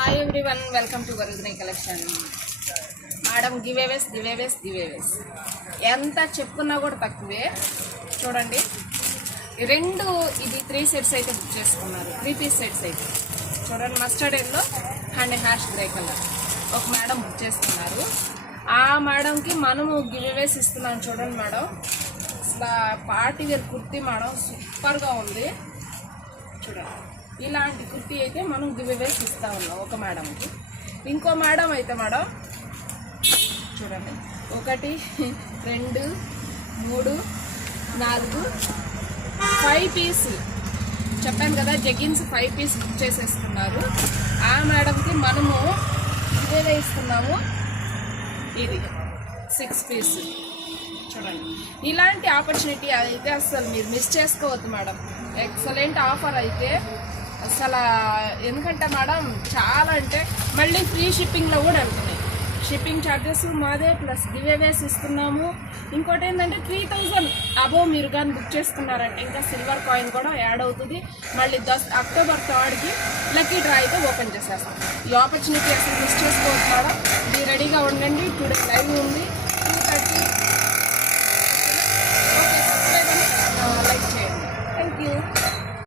Hi everyone, welcome to Varudhini collection. Madam giveaways ఎంత చెప్పుకున్నా కూడా తక్కువే. చూడండి, రెండు ఇది 3 సెట్స్ అయితే బుక్ చేసుకున్నారు. 3 పీస్ సెట్స్ అయితే చూడండి, mustard yellow and hash grey colour ఒక మేడం బుక్ చేసుకున్నారు. ఆ మేడంకి మనము గివేవేస్ ఇస్తున్నాం. చూడండి మేడం, అసలు పార్టీ వేర్ కుర్తీ మేడం సూపర్గా ఉంది. చూడండి, ఇలాంటి కుర్తీ అయితే మనం గివేవేస్ ఇస్తా ఉన్నాం ఒక మేడంకి. ఇంకో మేడం అయితే మేడం చూడండి, 1 2 3 4 5 పీసులు చెప్పాను కదా, జెగిన్స్ 5 పీస్ బుక్ చేసేస్తున్నారు. ఆ మేడంకి మనము ఇదే ఇస్తున్నాము. ఇది 6 పీస్. చూడండి, ఇలాంటి ఆపర్చునిటీ అయితే అసలు మీరు మిస్ చేసుకోవద్దు మేడం. ఎక్సలెంట్ ఆఫర్ అయితే అసలు. ఎందుకంటే మేడం చాలా అంటే మళ్ళీ ఫ్రీ షిప్పింగ్లో కూడా వెళ్తున్నాయి. షిప్పింగ్ ఛార్జెస్ మాదే, ప్లస్ గివేవేస్ ఇస్తున్నాము. ఇంకోటి ఏంటంటే 3000 అబోవ్ మీరు కానీ బుక్ చేసుకున్నారంటే ఇంకా సిల్వర్ కాయిన్ కూడా యాడ్ అవుతుంది. మళ్ళీ అక్టోబర్ 3కి లక్కీ డ్రా అయితే ఓపెన్ చేసేస్తాం. ఈ ఆపర్చునిటీ అసలు మిస్ చేసుకోవద్దు మేడం. మీరు రెడీగా ఉండండి. టుడే లైవ్ ఉంది.